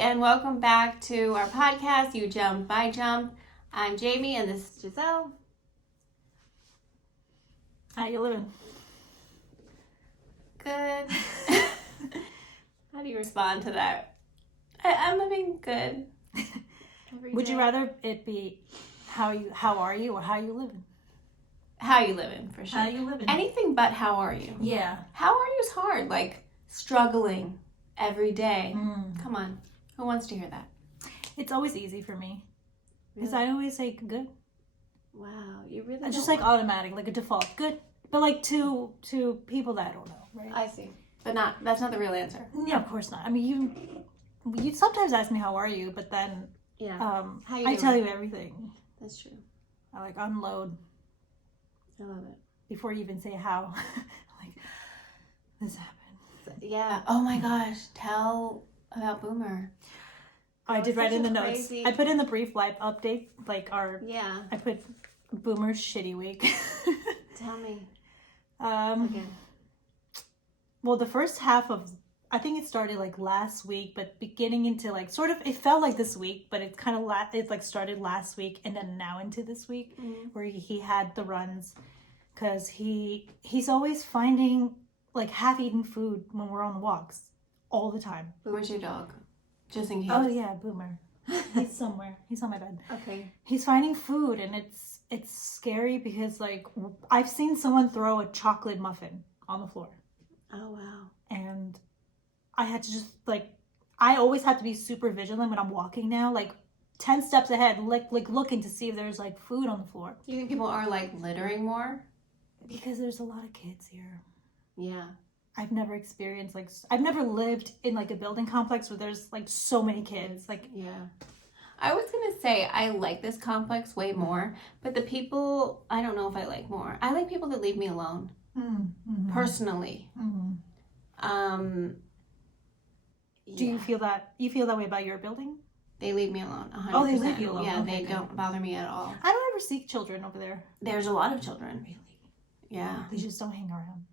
and welcome back to our podcast, You Jump, I Jump. I'm Jamie, and this is Giselle. How you living? Good. How do you respond to that? I'm living good. Would you rather it be how are you, or how you living? How you living, for sure. How you living? Anything but how are you. Yeah. How are you is hard, like struggling every day. Come on. Who wants to hear that? It's always easy for me. Because Really? I always say good. Wow, you really It's just don't like automatic, like a default. Good. But like to people that I don't know, right? I see. But that's not the real answer. Yeah, of course not. I mean, you sometimes ask me how are you, but then How you I doing? tell you everything. That's true. I like unload I love it. before you even say how. Like, this happened. Yeah. Oh my gosh. Tell about Boomer. I did write in the notes. crazy- I put in the brief life update, like Yeah. I put Boomer's shitty week. Tell me. Okay. Well, the first half of, I think it started like last week, but beginning into like sort of, it felt like this week, but it kind of it like started last week and then now into this week, where he had the runs, because he's always finding like half-eaten food when we're on walks all the time. Boomer's your dog. Just in case. Oh yeah, Boomer. He's somewhere. He's on my bed. Okay. He's finding food, and it's scary because like I've seen someone throw a chocolate muffin on the floor. Oh wow. And I had to just like, I always have to be super vigilant when I'm walking now, like 10 steps ahead, like looking to see if there's like food on the floor. Do you think people are like littering more? Because there's a lot of kids here. Yeah. I've never experienced like, I've never lived in like a building complex where there's like so many kids. Like, Yeah. I was gonna say I like this complex way more, but the people I don't know if I like more. I like people that leave me alone. Personally. Do you feel that way about your building? They leave me alone 100%. Oh, they leave you alone. Yeah, Okay, they don't bother me at all. I don't ever see children over there. There's a lot of children. Really? Yeah. They just don't hang around.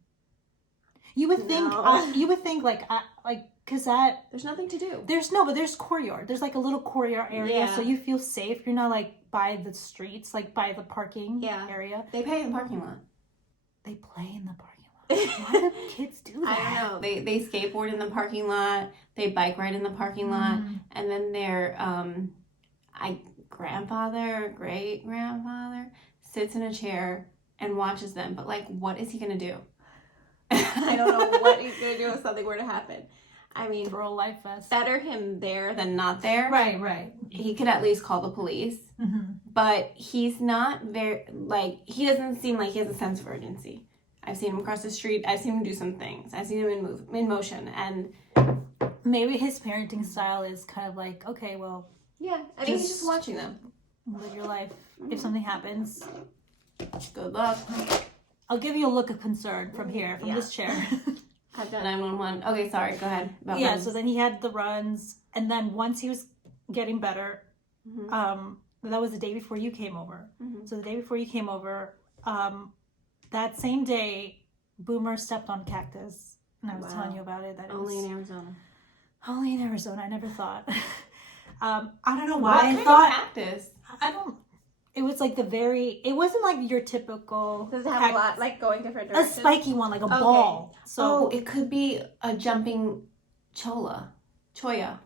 You would think, cause that There's nothing to do. there's courtyard. There's like a little courtyard area, Yeah. so you feel safe. You're not like by the streets, like by the parking area. They pay in the parking lot. They play in the parking lot. Why do kids do that? I don't know. They skateboard in the parking lot. They bike ride in the parking lot, and then their grandfather, great grandfather, sits in a chair and watches them. But like, what is he gonna do? I don't know what he's gonna do if something were to happen. I mean, Throw a life vest. better him there than not there. Right. He could at least call the police. But he's not very, like, he doesn't seem like he has a sense of urgency. I've seen him across the street. I've seen him do some things. I've seen him in motion. And Maybe his parenting style is kind of like, okay, well, yeah, I think he's just watching them. live your life. If something happens, Good luck. I'll give you a look of concern from here, from this chair. I've done 911. Okay, sorry. Go ahead. About Yeah, runs. so then he had the runs, and then once he was getting better, that was the day before you came over. So the day before you came over, that same day, Boomer stepped on cactus, and I was telling you about it. That Only in Arizona. Only in Arizona. I never thought. I don't know What why kind I thought. of cactus? I don't. It was like it wasn't like your typical. Does it have a lot, like, going different A directions? spiky one, like a ball. So it could be a jumping choya. Choya?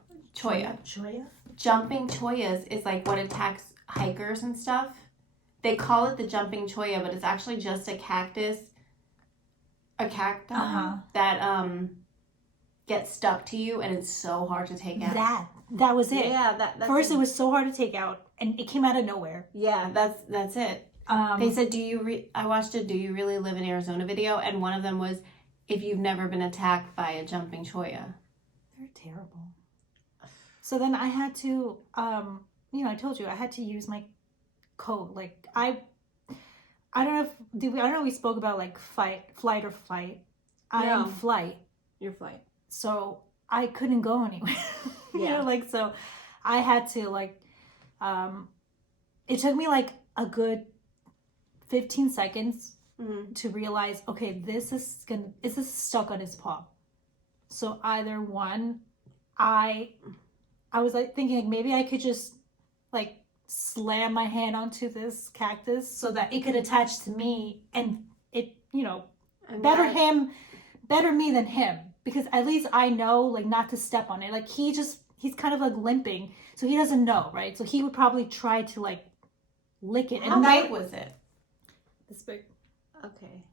Jumping choyas is like what attacks hikers and stuff. They call it the jumping choya, but it's actually just a cacti that gets stuck to you, and it's so hard to take out. That was it. Yeah, that's First, it was so hard to take out, and it came out of nowhere. Yeah, that's it. They said, I watched a "Do you really live in Arizona" video, and one of them was, if you've never been attacked by a jumping choya. They're terrible. So then I had to, I told you I had to use my coat. Like I don't know if we spoke about like flight or fight. I am flight. Your flight. So I couldn't go anywhere. So I had to it took me like a good 15 seconds to realize, okay, this is stuck on his paw. So either one, I I was like thinking like, maybe I could just like slam my hand onto this cactus so that it could attach to me and it, you know, better me than him, because at least I know like not to step on it. Like he's kind of like limping, so he doesn't know, right? So he would probably try to like lick it. How big was it? This big. Okay.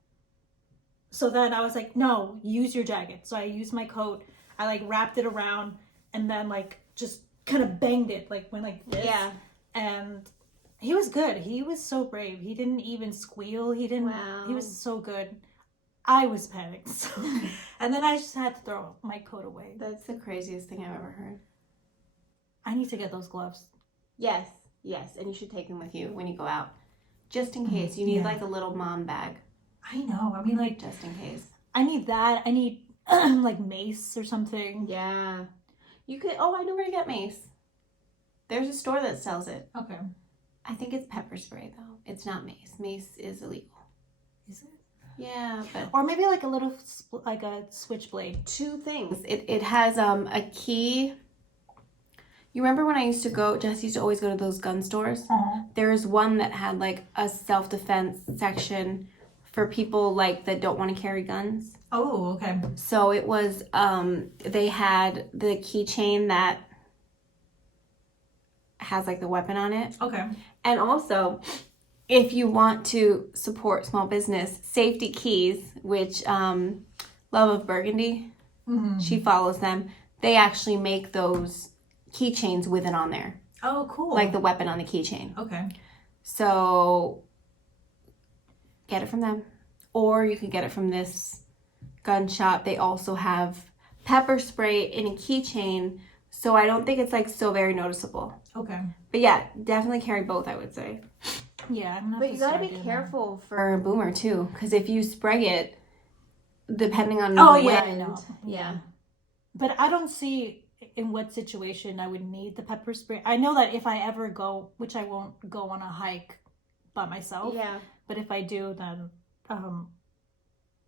So then I was like, no, use your jacket. So I used my coat. I like wrapped it around and then like just kind of banged it, like went like this. Yeah. And he was good. He was so brave. He didn't even squeal. He was so good. I was panicked. So. And then I just had to throw my coat away. That's the craziest thing I've ever heard. I need to get those gloves. Yes. And you should take them with you when you go out. Just in case. You need like a little mom bag. I know. I mean, like, just in case. I need that. I need like mace or something. Yeah. You could, I know where to get mace. There's a store that sells it. Okay. I think it's pepper spray though. It's not mace. Mace is illegal. Is it? Yeah, but or maybe like a little like a switchblade. Two things. It has a key. You remember when Jess used to always go to those gun stores? Uh-huh. There was one that had like a self-defense section for people like that don't want to carry guns. Oh, okay. So it was they had the keychain that has like the weapon on it. Okay. And also, if you want to support small business, Safety Keys, which Love of Burgundy, she follows them. They actually make those keychains with it on there. Oh, cool. Like the weapon on the keychain. Okay. So get it from them. Or you can get it from this gun shop. They also have pepper spray in a keychain. So I don't think it's like so very noticeable. Okay. But yeah, definitely carry both, I would say. Yeah. But you gotta be careful for a boomer too. Because if you spray it, depending on the wind. I know. Yeah. But I don't see in what situation I would need the pepper spray. I know that if I ever go, which I won't go on a hike by myself. Yeah. But if I do, then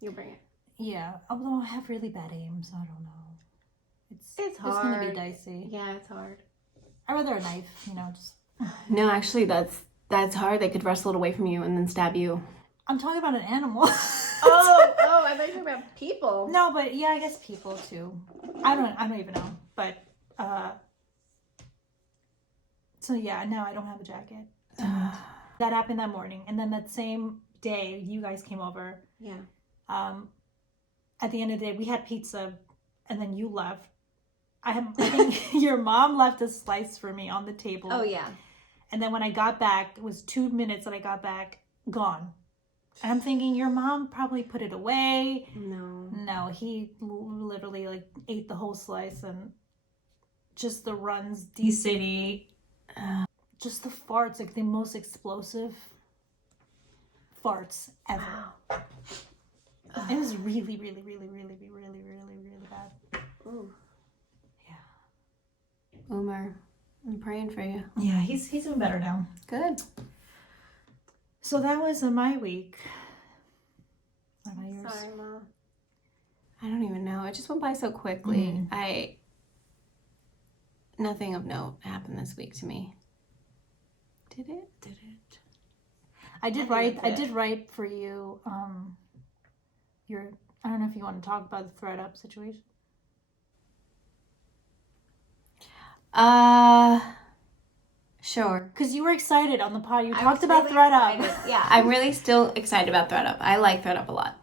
you'll bring it. Yeah. Although I have really bad aim, so I don't know. It's hard. It's gonna be dicey. Yeah, it's hard. I'd rather a knife, just. No, actually, that's hard. They could wrestle it away from you and then stab you. I'm talking about an animal. I thought you were talking about people. No, but yeah, I guess people too. I don't even know. But so yeah, now I don't have a jacket. That happened that morning, and then that same day you guys came over. Yeah. At the end of the day, we had pizza, and then you left. I think your mom left a slice for me on the table. Oh yeah. And then when I got back, it was 2 minutes that I got back, gone. And I'm thinking your mom probably put it away. No, he literally like ate the whole slice, and just the runs, D-City, just the farts, like the most explosive farts ever. Wow. It was really, really, really, really, really, really, really bad. Ooh. Yeah. Boomer, I'm praying for you. Yeah, he's doing better now. Good. So that was my week. What about yours? Sorry, Mom. I don't even know. It just went by so quickly. Nothing of note happened this week to me. Did it? I did write for you. I don't know if you want to talk about the thread up situation. Sure. Because you were excited on the pod. You talked about thread up. Yeah, I'm really still excited about thread up. I like thread up a lot.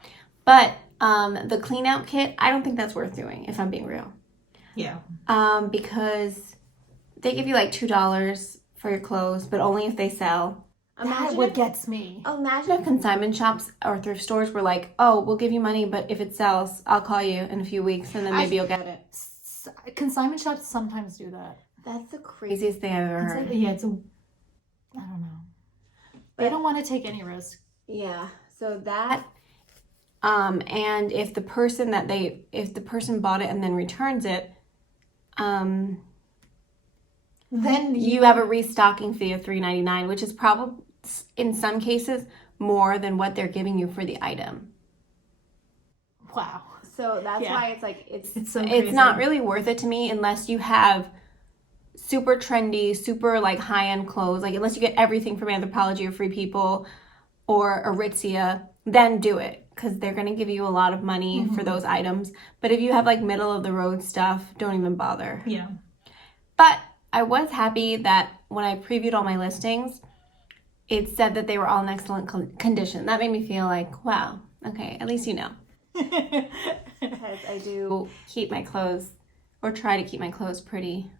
But the clean out kit, I don't think that's worth doing, if I'm being real. Yeah. Because they give you like $2 for your clothes, but only if they sell. That's what gets me. Imagine if consignment shops or thrift stores were like, oh, we'll give you money, but if it sells, I'll call you in a few weeks and then maybe you'll get it. Consignment shops sometimes do that. That's the craziest thing I've ever heard. I don't know. They don't want to take any risk. Yeah. So that, and if the person bought it and then returns it, then you have a restocking fee of $3.99, which is probably in some cases more than what they're giving you for the item. Wow. So that's why it's like it's so crazy. It's not really worth it to me unless you have super trendy, super like high-end clothes, like unless you get everything from Anthropologie or Free People or Aritzia, then do it, because they're going to give you a lot of money for those items. But if you have like middle of the road stuff, don't even bother. Yeah. But I was happy that when I previewed all my listings, it said that they were all in excellent condition. That made me feel like, wow, okay, at least you know. Because I do keep my clothes, or try to keep my clothes pretty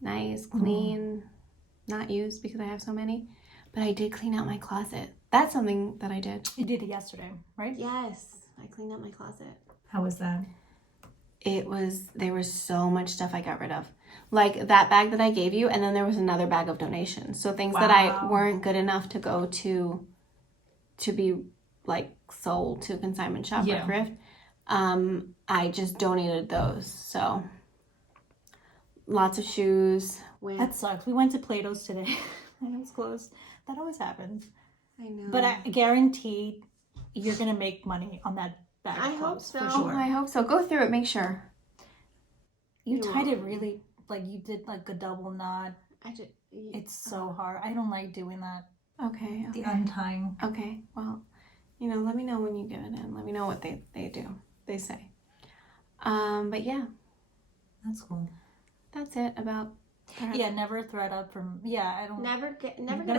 nice, clean, not used because I have so many. But I did clean out my closet. That's something that I did. You did it yesterday, right? Yes, I cleaned out my closet. How was that? There was so much stuff I got rid of. Like that bag that I gave you, and then there was another bag of donations. So things that I weren't good enough to go to be like sold to consignment shop or thrift. I just donated those. So lots of shoes. That sucks. We went to Plato's today and it was closed. That always happens. I know. But I guarantee you're gonna make money on that bag of clothes. I hope so. For sure. I hope so. Go through it. Make sure. You tied it really, like you did like a double knot. It's so hard. I don't like doing that. Okay. The untying. Okay. Well, let me know when you get it in. Let me know what they do. They say. But yeah. That's cool. That's it about. Yeah, never thread up from. Yeah, I don't. Never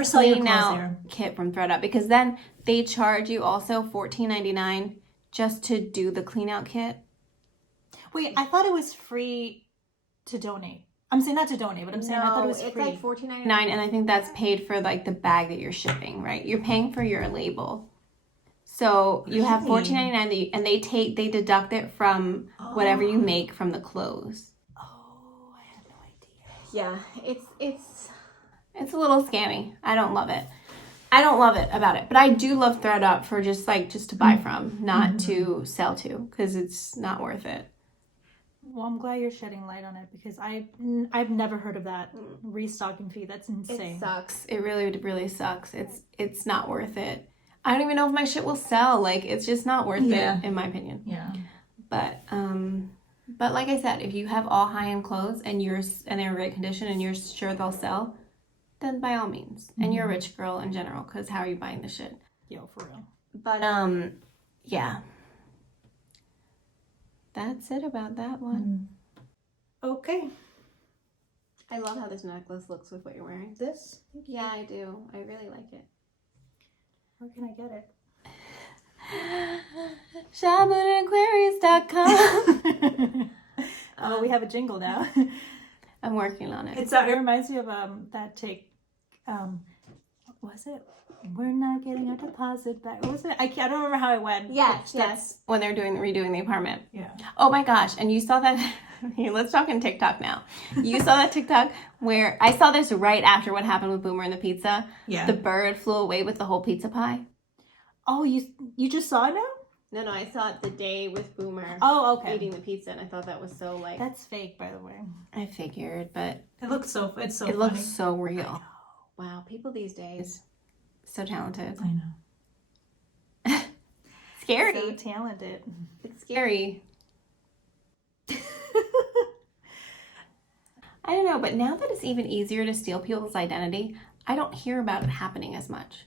sell your clothes kit from ThredUp, because then they charge you also $14.99 just to do the clean out kit. Wait, I thought it was free to donate. I'm saying not to donate, but I'm saying I thought it was free. It's like $14.99, and I think that's paid for like the bag that you're shipping, right? You're paying for your label. So you have $14.99 and they deduct it from whatever you make from the clothes. Oh, I had no idea. Yeah, it's a little scammy. I don't love it. I don't love it about it, but I do love ThredUp for just to buy from, not to sell to, because it's not worth it. Well, I'm glad you're shedding light on it, because I've never heard of that restocking fee. That's insane. It sucks. It really, really sucks. It's not worth it. I don't even know if my shit will sell. Like, it's just not worth it, in my opinion. Yeah. But like I said, if you have all high-end clothes and they're in great condition and you're sure they'll sell, then by all means. And you're a rich girl in general, because how are you buying the shit? Yo, for real. But yeah. That's it about that one. Okay. I love how this necklace looks with what you're wearing. This? Yeah, I do. I really like it. Where can I get it? ShabootAquarius.com. Oh, we have a jingle now. I'm working on it. It reminds me of that take. What was it? We're not getting our deposit back. What was it? I don't remember how it went. Yes. When they're redoing the apartment. Yeah. Oh my gosh! And you saw that? Let's talk in TikTok now. You saw that TikTok where I saw this right after what happened with Boomer and the pizza. Yeah. The bird flew away with the whole pizza pie. Oh, you just saw it now? No, I saw it the day with Boomer. Oh, okay. Eating the pizza, and I thought that was so like. That's fake, by the way. I figured, but it looks so. It's so. It looks so real. Wow, people these days, so talented. I know. Scary. So talented. It's scary. I don't know, but now that it's even easier to steal people's identity, I don't hear about it happening as much.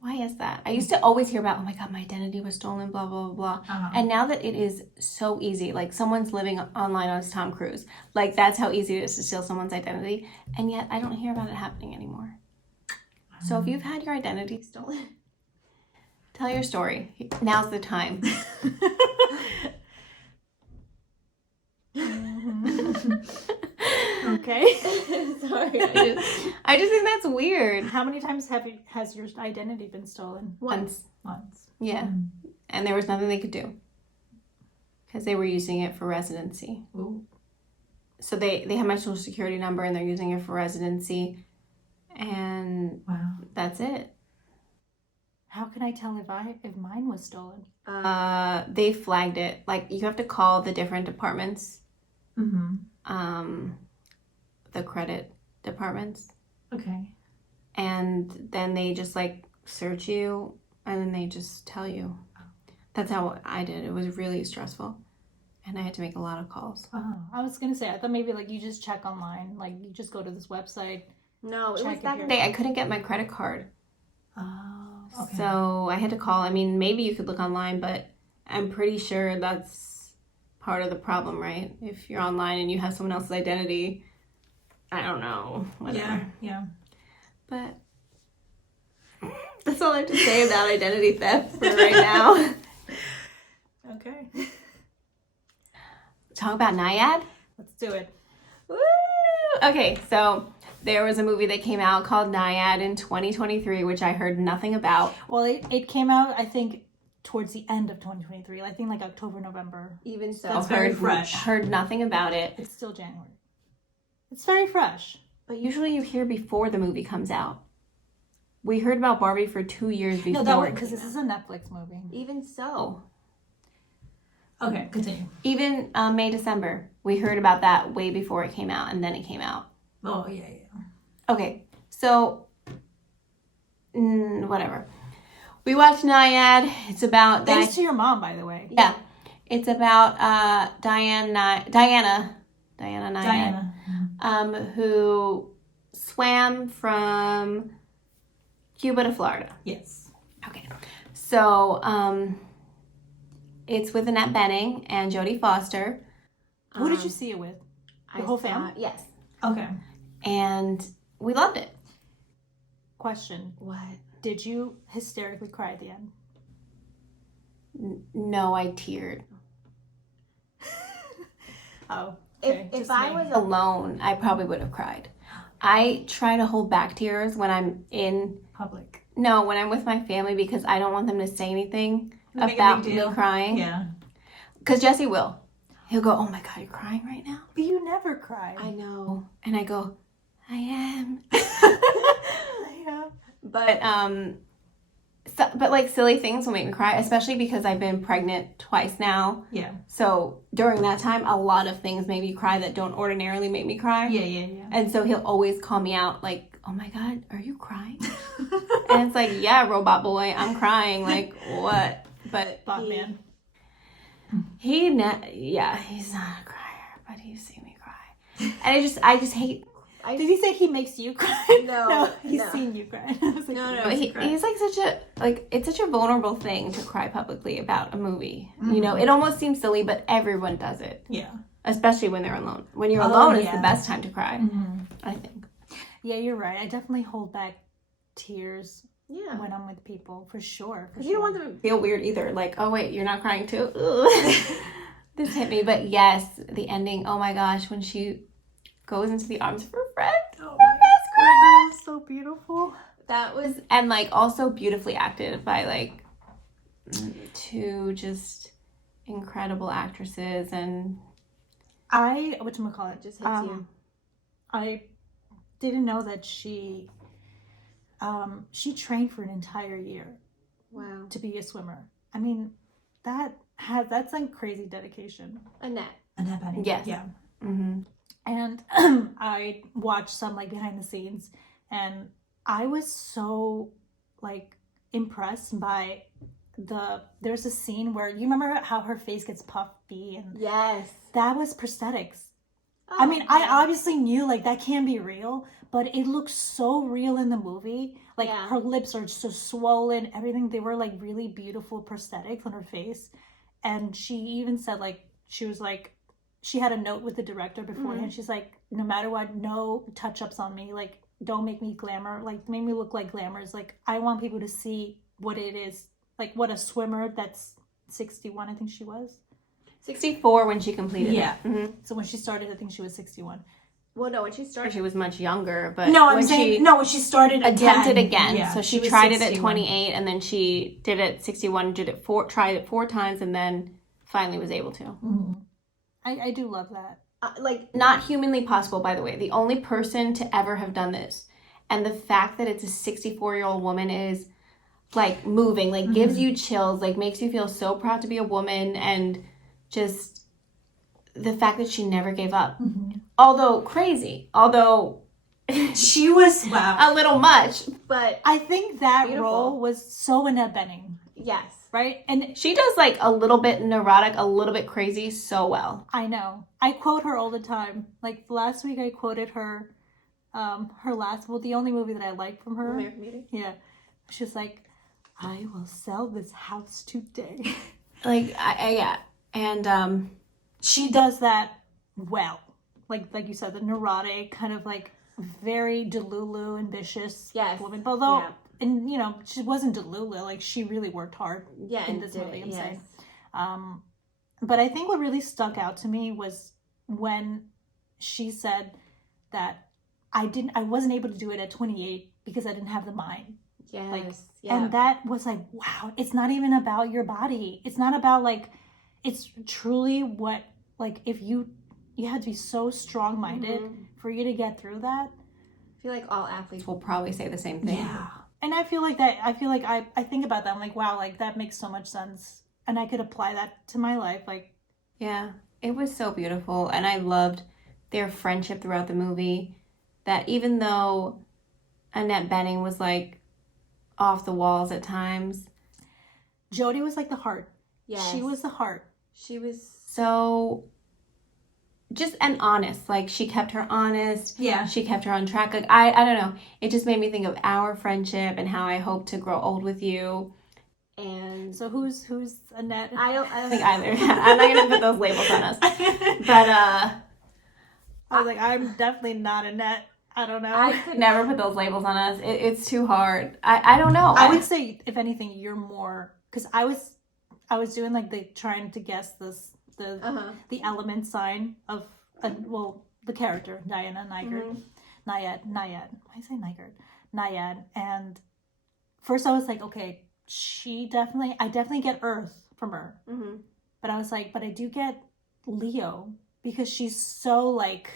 Why is that? I used to always hear about, oh my God, my identity was stolen, blah, blah, blah, blah. And now that it is so easy, like someone's living online as Tom Cruise, like that's how easy it is to steal someone's identity. And yet I don't hear about it happening anymore. So if you've had your identity stolen, tell your story. Now's the time. Okay. Sorry. I just think that's weird. How many times has your identity been stolen? Once. Yeah. Mm. And there was nothing they could do. Because they were using it for residency. Ooh. So they have my social security number and they're using it for residency. And that's it. How can I tell if mine was stolen? They flagged it. Like, you have to call the different departments. The credit departments. Okay. And then they just like search you and then they just tell you. That's how I did. It was really stressful. And I had to make a lot of calls. I was gonna say, I thought maybe like you just check online, like you just go to this website. No, it was back in the day. I couldn't get my credit card. Oh, okay. So I had to call. I mean, maybe you could look online, but I'm pretty sure that's part of the problem, right? If you're online and you have someone else's identity, I don't know. Whatever. Yeah. But that's all I have to say about identity theft for right now. Okay. Talk about NYAD? Let's do it. Woo! Okay, so there was a movie that came out called NYAD in 2023, which I heard nothing about. Well, it came out, I think, towards the end of 2023. I think like October, November. Even so, That's very fresh. Heard nothing about it. It's still January. It's very fresh. But usually you hear before the movie comes out. We heard about Barbie for 2 years before. No, that was because this is a Netflix movie. Even so. Okay, continue. Even May, December, we heard about that way before it came out, and then it came out. Oh, yeah. Okay, so, whatever. We watched NYAD. It's about... Thanks to your mom, by the way. Yeah. It's about Diana NYAD, who swam from Cuba to Florida. Yes. Okay. So, it's with Annette Bening and Jodie Foster. Who did you see it with? The whole family? Yes. Okay. And we loved it. Question. What? Did you hysterically cry at the end? No, I teared. Oh. Okay. If I was alone, I probably would have cried. I try to hold back tears when I'm in public. No, when I'm with my family because I don't want them to say anything about me crying. Yeah. Because Jesse will. He'll go, "Oh my God, you're crying right now?" But you never cry. I know. And I go, "I am." I am. But like silly things will make me cry, especially because I've been pregnant twice now. Yeah. So during that time, a lot of things make me cry that don't ordinarily make me cry. Yeah. And so he'll always call me out like, "Oh my God, are you crying?" And it's like, "Yeah, robot boy, I'm crying." Like, what? But Botman. He's not a crier, but he's seen me cry. And I just hate. Did he say he makes you cry? No, he's seen you cry. I was like, no. But he's like it's such a vulnerable thing to cry publicly about a movie. Mm-hmm. You know, it almost seems silly, but everyone does it. Yeah. Especially when they're alone. When you're alone, it's the best time to cry. Mm-hmm. I think. Yeah, you're right. I definitely hold back tears. Yeah. When I'm with people, for sure. You don't want them to feel weird either. Like, oh wait, you're not crying too? This hit me. But yes, the ending, oh my gosh, when she goes into the arms of her friend. Oh my goodness, so beautiful. That was, and like also beautifully acted by like two just incredible actresses. And whatchamacallit, just hits you. I didn't know that she trained for an entire year. Wow. To be a swimmer. I mean, that's like crazy dedication. Annette Bening. Yes. Yeah. Mm-hmm. And I watched some like behind the scenes, and I was so like impressed by there's a scene where you remember how her face gets puffy, and yes, that was prosthetics. I mean, I obviously knew like that can't be real, but it looks so real in the movie. Like her lips are so swollen, everything. They were like really beautiful prosthetics on her face. And she even said like, she had a note with the director beforehand. Mm-hmm. She's like, no matter what, no touch-ups on me. Like, don't make me glamour. Like, make me look like glamours. Like, I want people to see what it is. Like, what a swimmer that's 61, I think she was. 64 when she completed it. Mm-hmm. So when she started, I think she was 61. Well, no, when she started, she was much younger. But when she started attempted again. Yeah, so she tried 61. It at 28, and then she did it 61. Tried it 4 times, and then finally was able to. Mm-hmm. I do love that. Like, not humanly possible, by the way. The only person to ever have done this, and the fact that it's a 64-year-old woman is like moving, like gives you chills, like makes you feel so proud to be a woman, and just the fact that she never gave up. Mm-hmm. Although she was a little much, but I think that beautiful. role was so Annette Bening. Yes. Right? And she does like a little bit neurotic, a little bit crazy so well. I know. I quote her all the time. Like last week I quoted her the only movie that I liked from her. American Beauty. Yeah. She's like, I will sell this house today. Like yeah. And she does that well. Like you said, the neurotic, kind of like very Delulu, ambitious woman. Although and you know, she wasn't Delulu, like she really worked hard in this movie, I'm saying. But I think what really stuck out to me was when she said that I wasn't able to do it at 28 because I didn't have the mind. Yes. Like, and that was like, wow, it's not even about your body. It's not about like, it's truly what, like, if you had to be so strong-minded for you to get through that. I feel like all athletes will probably say the same thing. Yeah. And I feel like I think about that. I'm like, wow, like that makes so much sense. And I could apply that to my life. Like, yeah, it was so beautiful. And I loved their friendship throughout the movie. That even though Annette Bening was like off the walls at times, Jodie was like the heart. Yes. She was the heart. She was so just and honest. Like she kept her honest. Yeah. She kept her on track. Like I don't know. It just made me think of our friendship and how I hope to grow old with you. And so who's Annette? I don't think either. I'm not gonna put those labels on us. But I was like, I'm definitely not Annette. I don't know. I could never put those labels on us. It's too hard. I don't know. I would say, if anything, you're more, because I was doing like trying to guess the element sign of the character Diana Nygaard, NYAD. Why do I say Nygaard? NYAD. And first I was like, okay, I definitely get Earth from her, but I was like, but I do get Leo because she's so like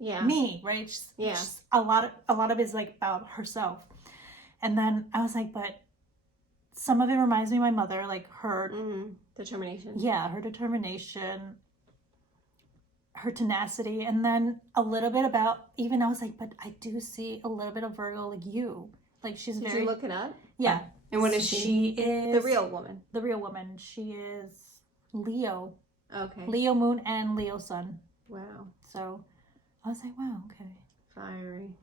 me, right? She's a lot of it is like about herself. And then I was like, but some of it reminds me of my mother, like her determination. Yeah, her determination, her tenacity, and then a little bit about I was like, but I do see a little bit of Virgo, like you. Like she's Did very. you look it up? Yeah. And what is she? She is the real woman. The real woman. She is Leo. Okay. Leo moon and Leo sun. Wow. So I was like, wow, okay. Fiery.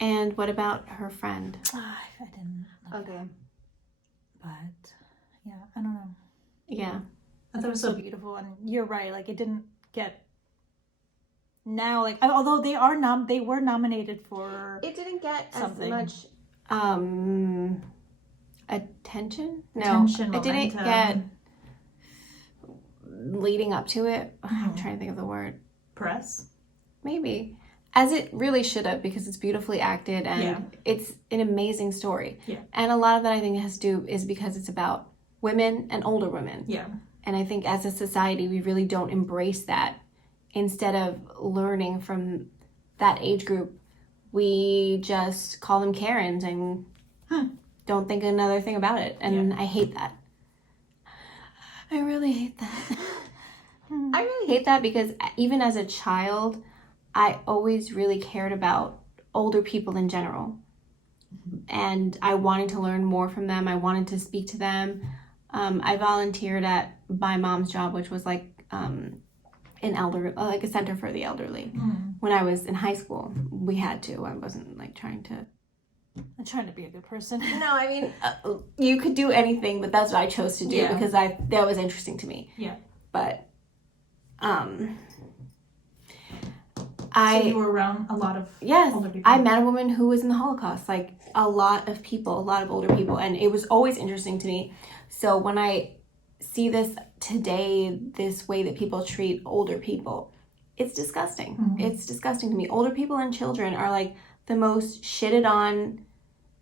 And what about her friend? I didn't. Okay. But yeah, I don't know. Yeah. I thought it was so beautiful, and you're right. Like it didn't get. Now, like although they were nominated for. It didn't get something. As much attention. No, attention, it didn't momentum. get. Leading up to it, I'm trying to think of the word. Press. Maybe. As it really should have, because it's beautifully acted and it's an amazing story. Yeah. And a lot of that I think has to do is because it's about women and older women. Yeah. And I think as a society, we really don't embrace that. Instead of learning from that age group, we just call them Karens and don't think another thing about it. And I hate that. I really hate that. I really hate that because even as a child, I always really cared about older people in general. And I wanted to learn more from them. I wanted to speak to them. I volunteered at my mom's job, which was like like a center for the elderly. When I was in high school, we had to. I wasn't like trying to. I'm trying to be a good person. No, I mean, you could do anything, but that's what I chose to do because that was interesting to me. Yeah. But, so you were around a lot of older people. I met a woman who was in the Holocaust, like a lot of older people, and it was always interesting to me. So when I see this today, this way that people treat older people, it's disgusting. It's disgusting to me. Older people and children are like the most shitted on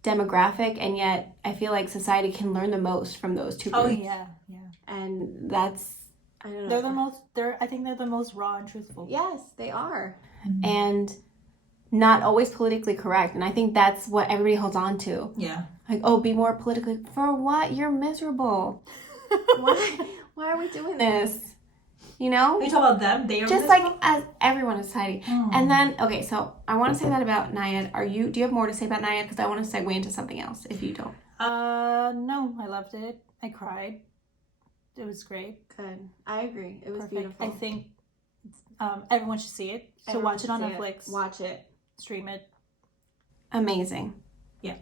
demographic, and yet I feel like society can learn the most from those two groups. Oh yeah. And that's, I don't know. I think they're the most raw and truthful. Yes, they are. And not always politically correct. And I think that's what everybody holds on to. Yeah. Like, oh, be more politically, for what? You're miserable. Why are we doing this? You know? Are you talking about them? They are just miserable? like as everyone in society. And then, okay, so I want to say that about NYAD. Do you have more to say about NYAD? Because I want to segue into something else if you don't. No, I loved it. I cried. It was great. Good. I agree. It was Perfect. beautiful. I think everyone should see it. So Everyone watch it on should see Netflix. Watch it. Stream it. Amazing. Yeah.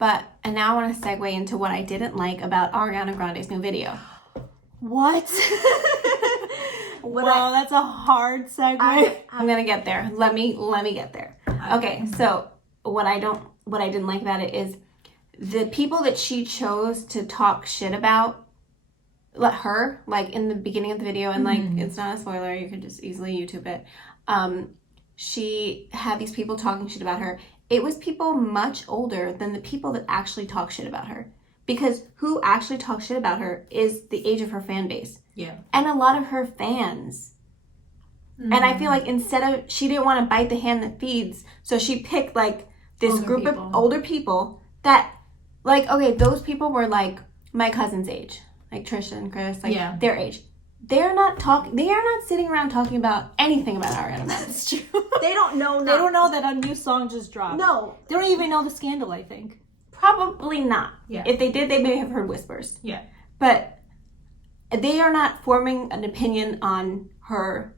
And now I want to segue into what I didn't like about Ariana Grande's new video. What? Wow, that's a hard segue. I'm gonna get there. Let me get there. Okay, so what I didn't like about it is the people that she chose to talk shit about. Let her, like, in the beginning of the video, and like it's not a spoiler, you could just easily YouTube it. She had these people talking shit about her. It was people much older than the people that actually talk shit about her. Because who actually talks shit about her is the age of her fan base. Yeah. And a lot of her fans. And I feel like she didn't want to bite the hand that feeds, so she picked like this group of older people that, like, okay, those people were like my cousin's age, like Trisha and Chris, like their age. They are not sitting around talking about anything about Ariana. That's true. They don't know. They don't know that a new song just dropped. No. They don't even know the scandal, I think. Probably not. Yeah. If they did, they may have heard whispers. Yeah. But they are not forming an opinion on her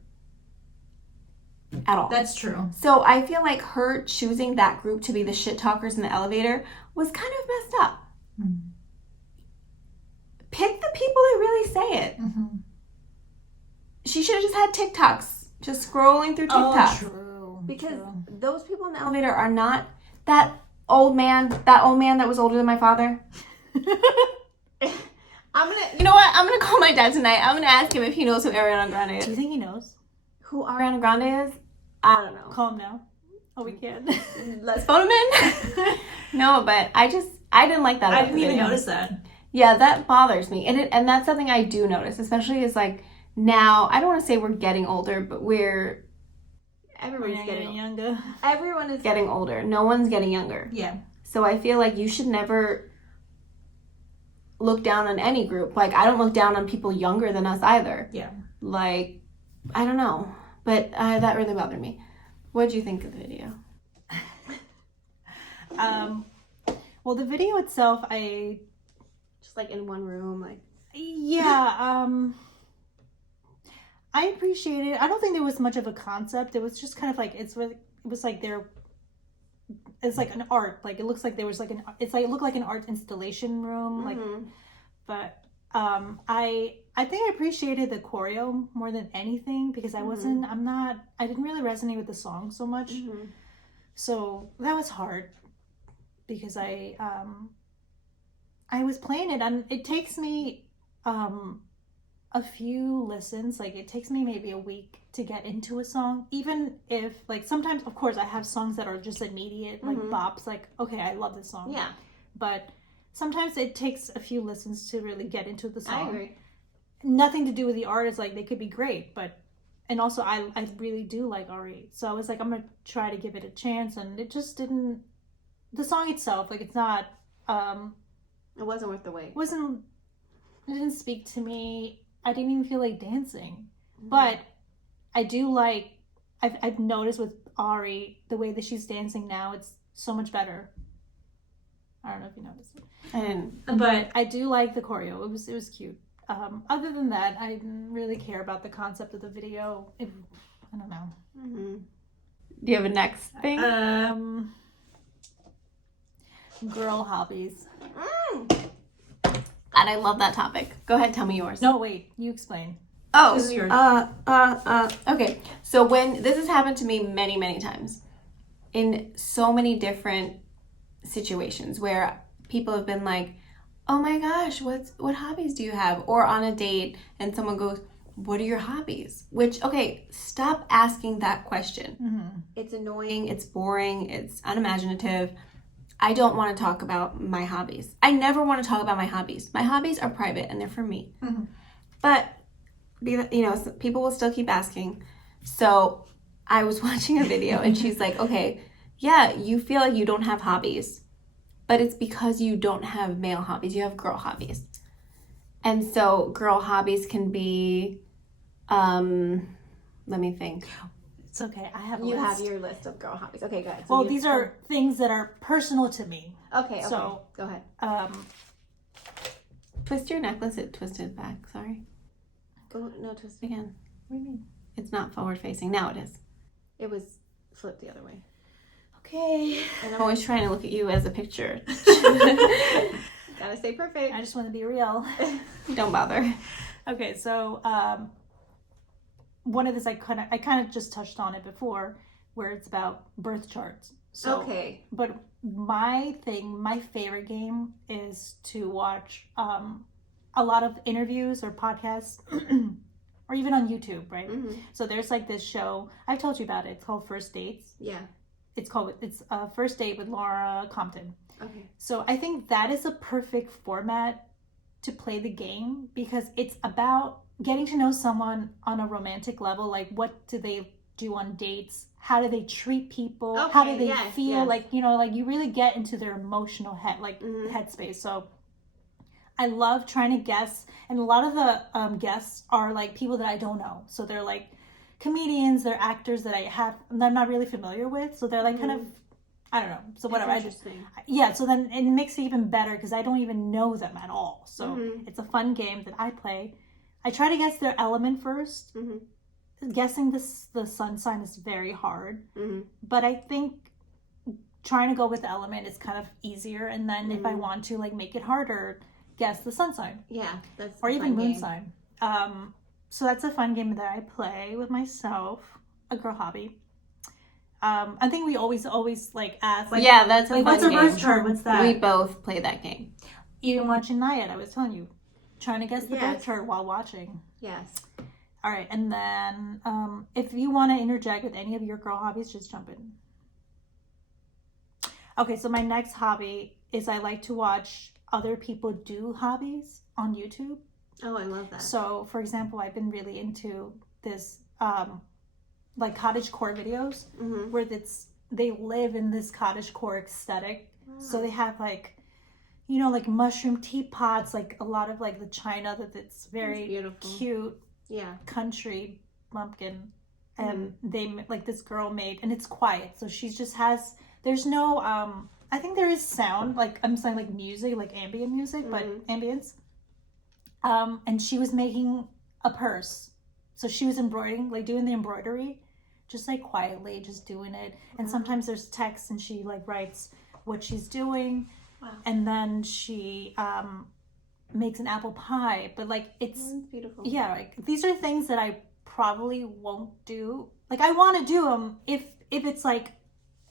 at all. That's true. So I feel like her choosing that group to be the shit talkers in the elevator was kind of messed up. Pick the people that really say it. She should have just had TikToks, just scrolling through TikTok. Oh, true. Because those people in the elevator are not that old man that was older than my father. You know what? I'm gonna call my dad tonight. I'm gonna ask him if he knows who Ariana Grande is. Do you think he knows Who Ariana Grande is? I don't know. Call him now. Oh, we can. Let's phone him in. No, but I didn't like that. I didn't even notice that. Yeah, that bothers me, and that's something I do notice, especially is like now. I don't want to say we're getting older, but everyone's getting younger. Everyone is getting older. No one's getting younger. Yeah. So I feel like you should never look down on any group. Like, I don't look down on people younger than us either. Yeah. Like, I don't know. But that really bothered me. What did you think of the video? Well, the video itself, Just like in one room, like... Yeah, I appreciate it. I don't think there was much of a concept. It was just kind of like, it's like an art. Like, it looks like there was like it looked like an art installation room. Like, but I think I appreciated the choreo more than anything because I didn't really resonate with the song so much. So that was hard because I was playing it and it takes me a few listens. Like, it takes me maybe a week to get into a song, even if, like, sometimes, of course, I have songs that are just immediate, like bops, like, okay, I love this song. Yeah. But sometimes it takes a few listens to really get into the song. I agree. Nothing to do with the artist, like, they could be great, but, and also I really do like Ari. So I was like, I'm gonna try to give it a chance, and it just didn't, the song itself, like, it's not, it wasn't worth the wait. It didn't speak to me. I didn't even feel like dancing. But I do like, I've noticed with Ari, the way that she's dancing now, it's so much better. I don't know if you noticed it. I didn't. But I do like the choreo. It was cute. Other than that, I didn't really care about the concept of the video. I don't know. Do you have a next thing? Girl hobbies. And I love that topic. Go ahead, tell me yours. No, wait. You explain. Oh, this is yours. Okay. So this has happened to me many, many times in so many different situations where people have been like, oh my gosh, what hobbies do you have? Or on a date and someone goes, what are your hobbies? Which, okay, stop asking that question. It's annoying, it's boring, it's unimaginative. I don't want to talk about my hobbies. I never want to talk about my hobbies. My hobbies are private and they're for me. But, people will still keep asking. So I was watching a video and she's like, okay, yeah, you feel like you don't have hobbies, but it's because you don't have male hobbies. You have girl hobbies. And so girl hobbies can be, let me think. It's okay. I have a You list. have your list of girl hobbies. Okay, good. Well, these are things that are personal to me. Okay. So, go ahead. Twist your necklace. It twisted back. Sorry. Twist again. What do you mean? It's not forward facing. Now it is. It was flipped the other way. Okay. And I'm always trying to look at you as a picture. Gotta stay perfect. I just want to be real. Don't bother. Okay, so one of this I kind of just touched on it before, where it's about birth charts. So, okay. But my favorite game is to watch a lot of interviews or podcasts, or even on YouTube, right? Mm-hmm. So there's like this show, I've told you about it. It's called First Dates. Yeah. It's First Date with Laura Compton. Okay. So I think that is a perfect format to play the game, because it's about getting to know someone on a romantic level. Like, what do they do on dates? How do they treat people? Okay, How do they feel? Yes. Like, like you really get into their emotional headspace. So I love trying to guess. And a lot of the guests are like people that I don't know. So they're like comedians, they're actors that I'm not really familiar with. So they're like kind of, I don't know. So whatever. Interesting. So then it makes it even better because I don't even know them at all. So it's a fun game that I play. I try to guess their element first. Mm-hmm. Guessing the sun sign is very hard. Mm-hmm. But I think trying to go with the element is kind of easier. And then if I want to like make it harder, guess the sun sign. Yeah, that's or even moon game. sign. So that's a fun game that I play with myself, a girl hobby. I think we always like ask. Like, yeah, that's a fun what's game. a birth chart? What's that? We both play that game. Even watching NYAD, I was telling you, trying to guess the birth chart while watching. Yes. All right, and then if you want to interject with any of your girl hobbies, just jump in. Okay, so my next hobby is I like to watch other people do hobbies on YouTube. Oh, I love that. So, for example, I've been really into this like cottagecore videos where they live in this cottagecore aesthetic. Wow. So they have like, like mushroom teapots, like a lot of like the china that's very cute. Yeah, country bumpkin, and they like this girl made, and it's quiet. So she just has. There's no. I think there is sound, like I'm saying, like music, like ambient music, but ambience. And she was making a purse, so she was embroidering, like doing the embroidery, just like quietly, just doing it. And sometimes there's text, and she like writes what she's doing, and then she makes an apple pie, but like it's beautiful. Yeah, like these are things that I probably won't do. Like I want to do them if it's like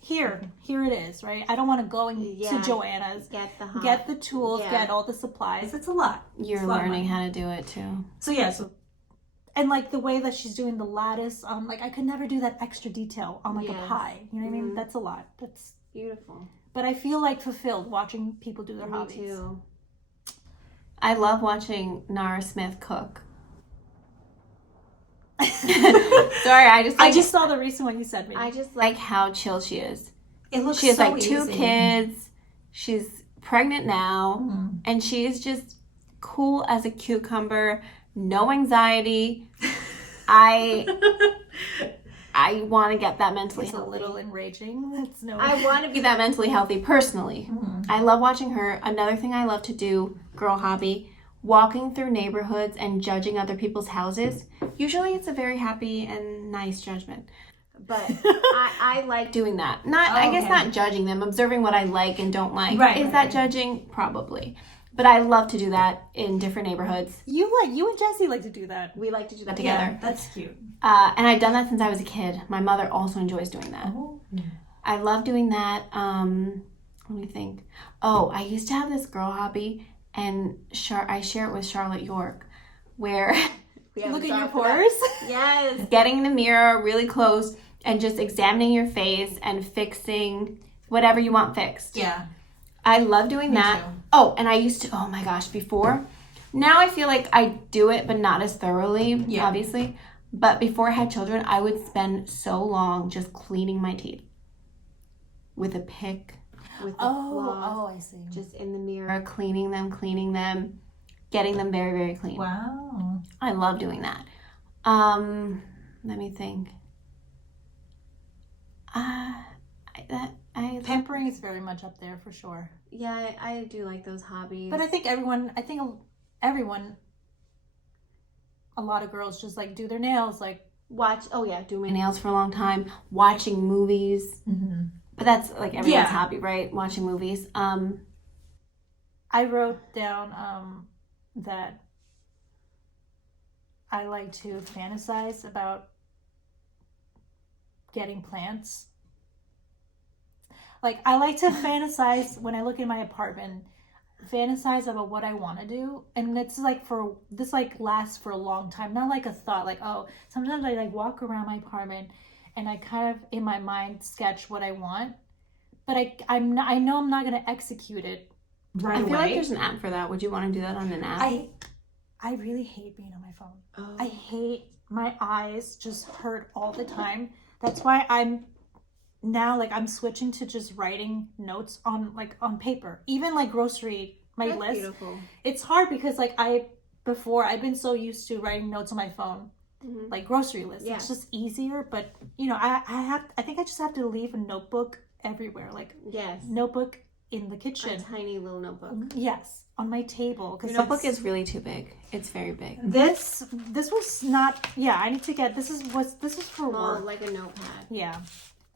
here it is, right? I don't want to go to Joanna's, get the tools, get all the supplies. It's a lot. You're learning how to do it too. So and like the way that she's doing the lattice, like I could never do that extra detail on like a pie. You know what I mean? That's a lot. That's beautiful. But I feel like fulfilled watching people do their hobbies. Me too. I love watching Nara Smith cook. Sorry, I just saw the recent one you sent me. I just like how chill she is. It looks she has so like 2 easy. kids. She's pregnant now, and she is just cool as a cucumber. No anxiety. I want to get that mentally healthy. It's a little enraging. I want to be that mentally healthy personally. I love watching her. Another thing I love to do, girl hobby, walking through neighborhoods and judging other people's houses. Usually it's a very happy and nice judgment. But I like doing that. I guess not judging them, observing what I like and don't like. Is that judging? Probably. But I love to do that in different neighborhoods. You and Jessie like to do that. We like to do that together. Yeah, that's cute. And I've done that since I was a kid. My mother also enjoys doing that. Oh. I love doing that. Let me think. Oh, I used to have this girl hobby, and I share it with Charlotte York, where look at your pores. Yes. Getting in the mirror really close and just examining your face and fixing whatever you want fixed. Yeah. I love doing that. Too. Oh, and I used to, oh my gosh, before. Now I feel like I do it, but not as thoroughly, obviously. But before I had children, I would spend so long just cleaning my teeth with a pick, with the floss. Oh, I see. Just in the mirror, cleaning them, getting them very, very clean. Wow. I love doing that. Let me think. it's very much up there for sure. Yeah, I do like those hobbies. But I think everyone, a lot of girls just like do their nails, like do my nails for a long time, watching movies. Mm-hmm. But that's like everyone's hobby, right? Watching movies. I wrote down that I like to fantasize about getting plants. Like, I like to fantasize when I look in my apartment, fantasize about what I want to do. And it's like this like lasts for a long time. Not like a thought, like, oh, sometimes I like walk around my apartment and I kind of in my mind sketch what I want. But I know I'm not going to execute it right away. I feel like there's an app for that. Would you want to do that on an app? I really hate being on my phone. Oh. I hate, my eyes just hurt all the time. That's why I'm switching to just writing notes on paper. Even like grocery, That's list. Beautiful. It's hard because like I've been so used to writing notes on my phone, like grocery lists. Yeah. It's just easier, but you know, I think I just have to leave a notebook everywhere. Like notebook in the kitchen. A tiny little notebook. Yes, on my table. Your notebook is really too big. It's very big. This was not. Yeah, I need to get. This is for work. Like a notepad. Yeah,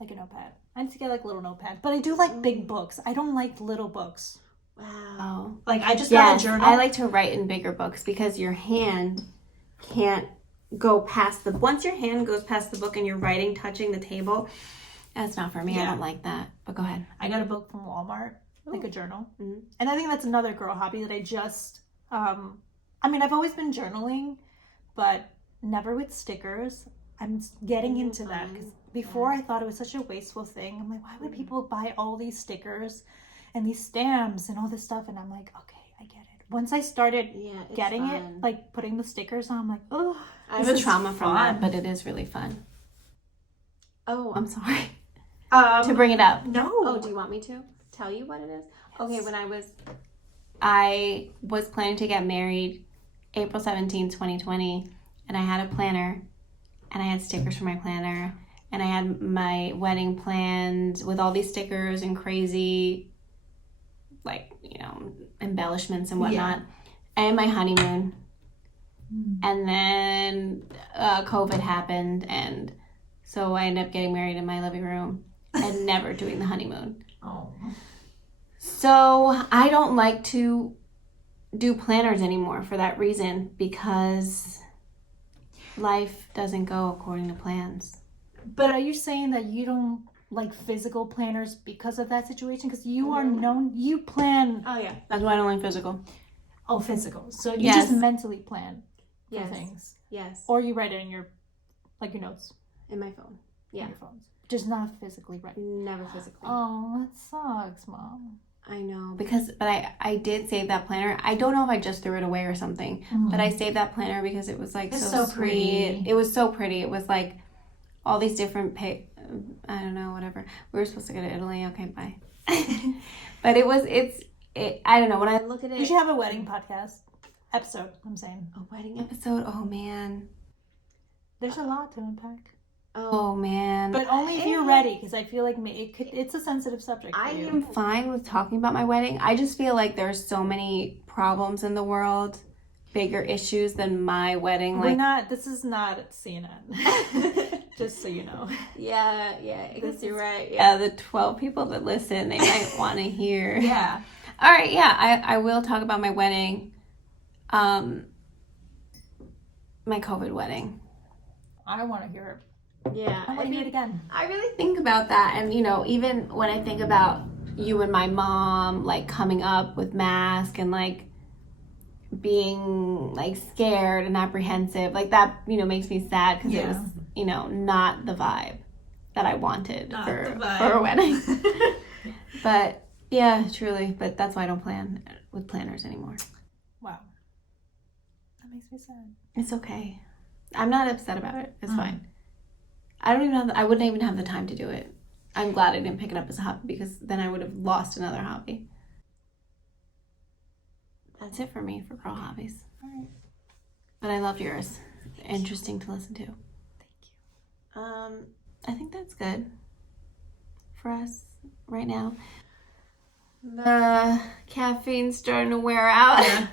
like a notepad. I need to get like a little notepad. But I do like big books. I don't like little books. Wow. Oh. Like I just got a journal. I like to write in bigger books because your hand can't go past once your hand goes past the book and you're writing touching the table. That's not for me. Yeah. I don't like that. But go ahead. I got a book from Walmart. Like a journal. Mm-hmm. And I think that's another girl hobby that I just, I've always been journaling, but never with stickers. I'm getting into that because before I thought it was such a wasteful thing. I'm like, why would people buy all these stickers and these stamps and all this stuff? And I'm like, okay, I get it. Once I started getting it, like putting the stickers on, I'm like, oh, I have a trauma from that, but it is really fun. Oh, I'm sorry. To bring it up. No. Oh, do you want me to tell you what it is? Yes. Okay, when I was planning to get married April 17, 2020, and I had a planner, and I had stickers for my planner, and I had my wedding planned with all these stickers and crazy, like, you know, embellishments and whatnot, and my honeymoon, and then COVID happened, and so I ended up getting married in my living room and never doing the honeymoon. Oh. So I don't like to do planners anymore for that reason because life doesn't go according to plans. But are you saying that you don't like physical planners because of that situation? Because you are known, you plan. Oh yeah, that's why I don't like physical. Oh, physical. So you just mentally plan for things. Yes. Or you write it in your notes. In my phone. Yeah. In your phones. Just not physically write. Never physically. Oh, that sucks, Mom. I know, but I did save that planner. I don't know if I just threw it away or something, but I saved that planner because it was like so pretty. It was so pretty. It was like all these different I don't know, whatever. We were supposed to go to Italy. Okay, bye. But it's I don't know. When I look at it, you should have a wedding podcast episode. I'm saying a wedding episode. Oh man, there's a lot to unpack. Oh man! But only if you're ready, because I feel like it's a sensitive subject. I am fine with talking about my wedding. I just feel like there's so many problems in the world, bigger issues than my wedding. This is not CNN. Just so you know. Yeah, I guess you're right. Yeah, the 12 people that listen, they might want to hear. Yeah. All right. Yeah, I will talk about my wedding. My COVID wedding. I want to hear it. Yeah, I want to hear it again. I really think about that, and you know, even when I think about you and my mom, like coming up with mask and like being like scared and apprehensive, like that, you know, makes me sad because it was, you know, not the vibe that I wanted for a wedding. But yeah, truly, but that's why I don't plan with planners anymore. Wow, that makes me sad. It's okay. I'm not upset about it. It's fine. I wouldn't even have the time to do it. I'm glad I didn't pick it up as a hobby because then I would have lost another hobby. That's it for me for girl hobbies. All right. But I loved yours. Interesting to listen to. Thank you. I think that's good for us right now. The caffeine's starting to wear out. Yeah.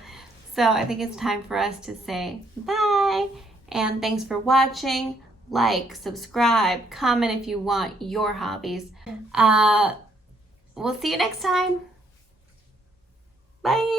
So I think it's time for us to say bye. And thanks for watching. Like, subscribe, comment if you want your hobbies. We'll see you next time. Bye.